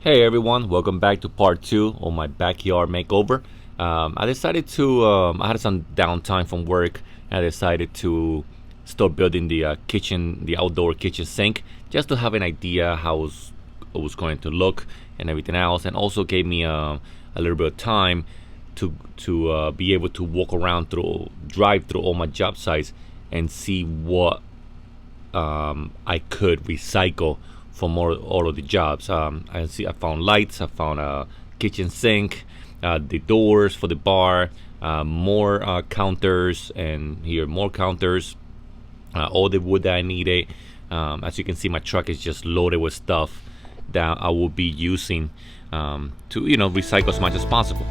Hey everyone, welcome back to part two of my backyard makeover. I decided to, I had some downtime from work. I decided to start building the kitchen, the outdoor kitchen sink, just to have an idea how it was going to look and everything else, and also gave me a little bit of time to be able to walk around drive through all my job sites and see what I could recycle from all of the jobs. I found lights, I found a kitchen sink, the doors for the bar, more counters, and here more counters. All the wood that I needed. As you can see, my truck is just loaded with stuff that I will be using to recycle as much as possible.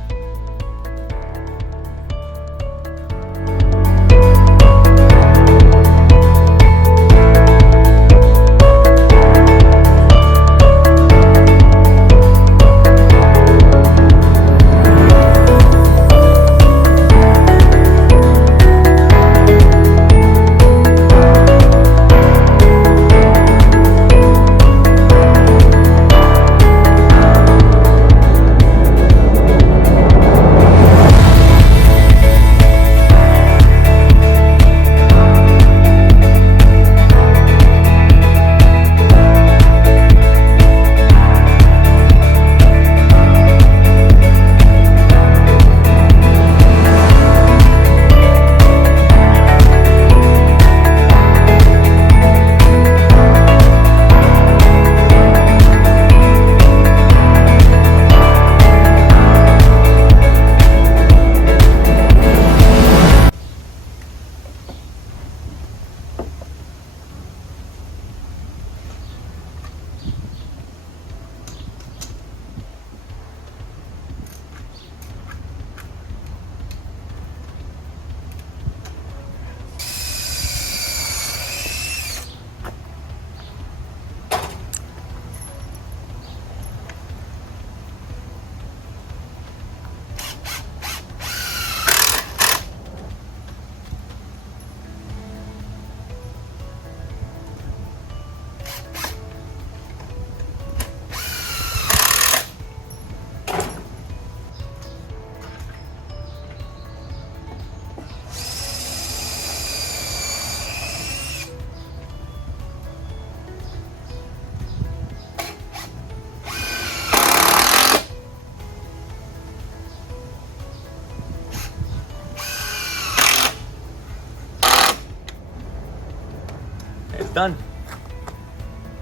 It's done.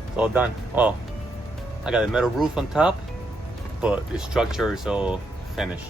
It's all done. Well, I got a metal roof on top, but the structure is all finished.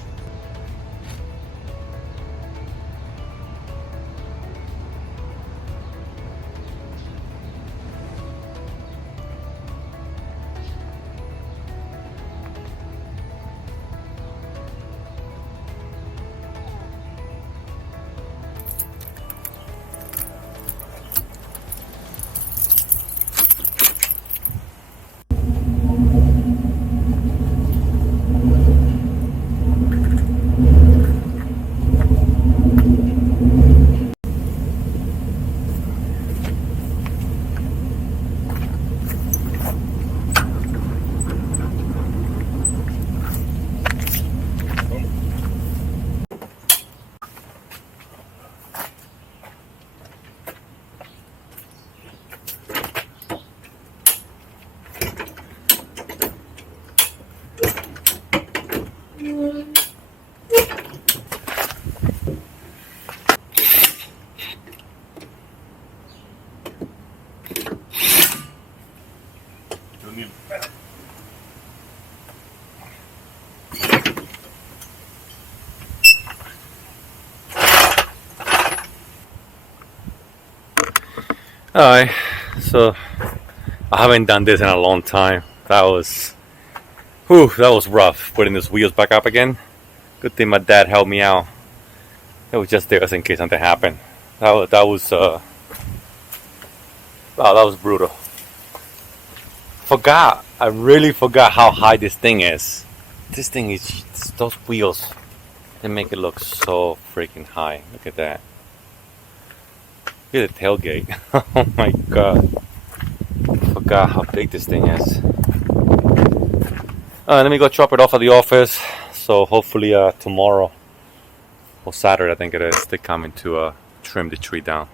Alright, so I haven't done this in a long time. That was rough, putting these wheels back up again. Good thing my dad helped me out. It was just there in case something happened. Wow, that was brutal. I really forgot how high this thing is. This thing is, those wheels, they make it look so freaking high. Look at that. Look at the tailgate. Oh my god. I forgot how big this thing is. Let me go drop it off at the office. So hopefully tomorrow or Saturday, I think it is, they're coming to trim the tree down.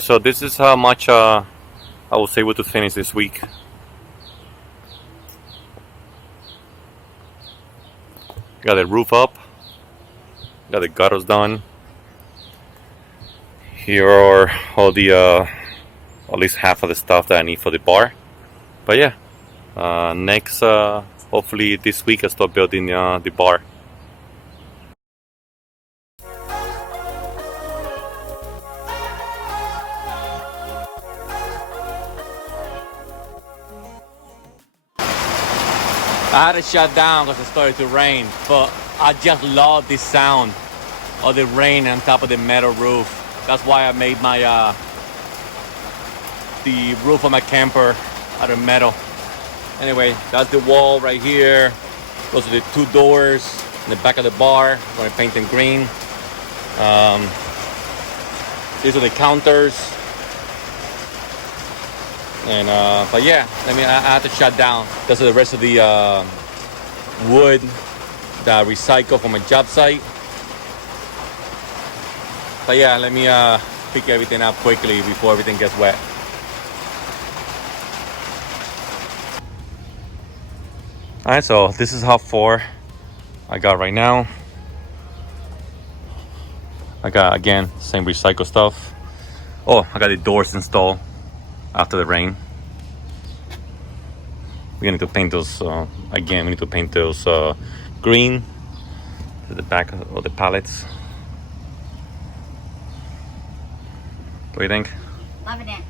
So this is how much I was able to finish this week. Got the roof up, got the gutters done. Here are all the at least half of the stuff that I need for the bar. But yeah, next hopefully this week I start building the bar. I had to shut down because it started to rain, but I just love the sound of the rain on top of the metal roof. That's why I made my the roof of my camper out of metal. Anyway, that's the wall right here. Those are the two doors in the back of the bar. I'm gonna paint them green. These are the counters. And but yeah, I had to shut down because of the rest of the wood that I recycle from my job site. But yeah, let me pick everything up quickly before everything gets wet. Alright, so this is how far I got right now. I got, again, same recycle stuff. Oh, I got the doors installed after the rain. We need to paint those, again, we need to paint those green to the back of the pallets. What do you think? Loving it.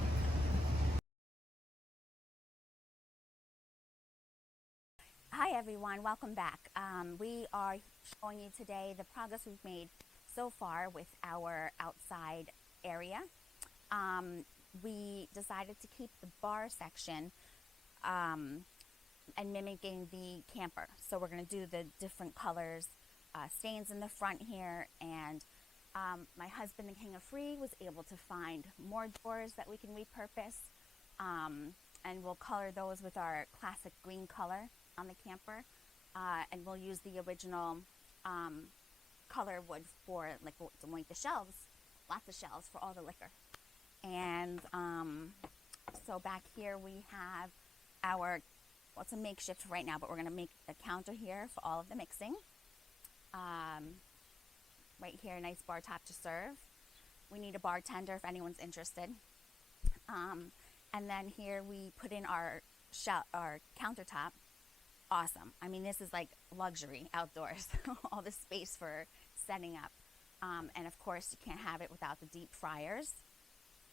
Hi everyone, welcome back. We are showing you today the progress we've made so far with our outside area. We decided to keep the bar section and mimicking the camper. So we're going to do the different colors, stains in the front here, and My husband, the King of Free, was able to find more doors that we can repurpose, and we'll color those with our classic green color on the camper, and we'll use the original color wood for like to make the shelves, lots of shelves for all the liquor. And so back here we have our, well, it's a makeshift right now, but we're gonna make a counter here for all of the mixing. Right here, a nice bar top to serve. We need a bartender if anyone's interested. And then here we put in our countertop. Awesome. I mean, this is like luxury outdoors. All the space for setting up. And of course, you can't have it without the deep fryers,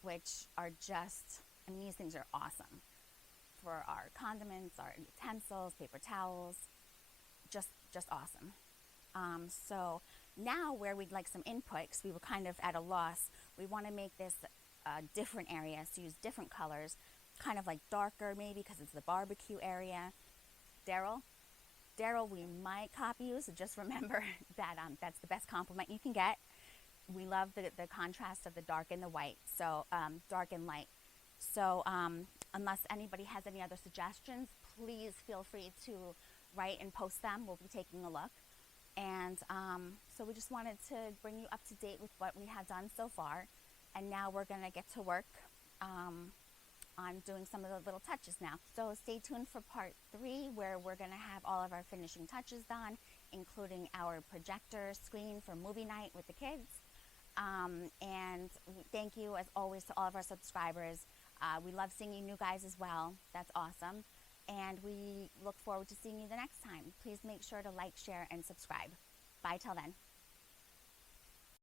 which are just, I mean, these things are awesome for our condiments, our utensils, paper towels, just awesome. So now where we'd like some input, because we were kind of at a loss, we want to make this a different area, so use different colors, kind of like darker maybe because it's the barbecue area. Daryl, we might copy you, so just remember that that's the best compliment you can get. We love the contrast of the dark and the white, so dark and light. So unless anybody has any other suggestions, please feel free to write and post them. We'll be taking a look. And so we just wanted to bring you up to date with what we have done so far. And now we're going to get to work on doing some of the little touches now. So stay tuned for part 3, where we're going to have all of our finishing touches done, including our projector screen for movie night with the kids. And thank you, as always, to all of our subscribers. We love seeing you new guys as well. That's awesome. And we look forward to seeing you the next time. Please make sure to like, share, and subscribe. Bye till then.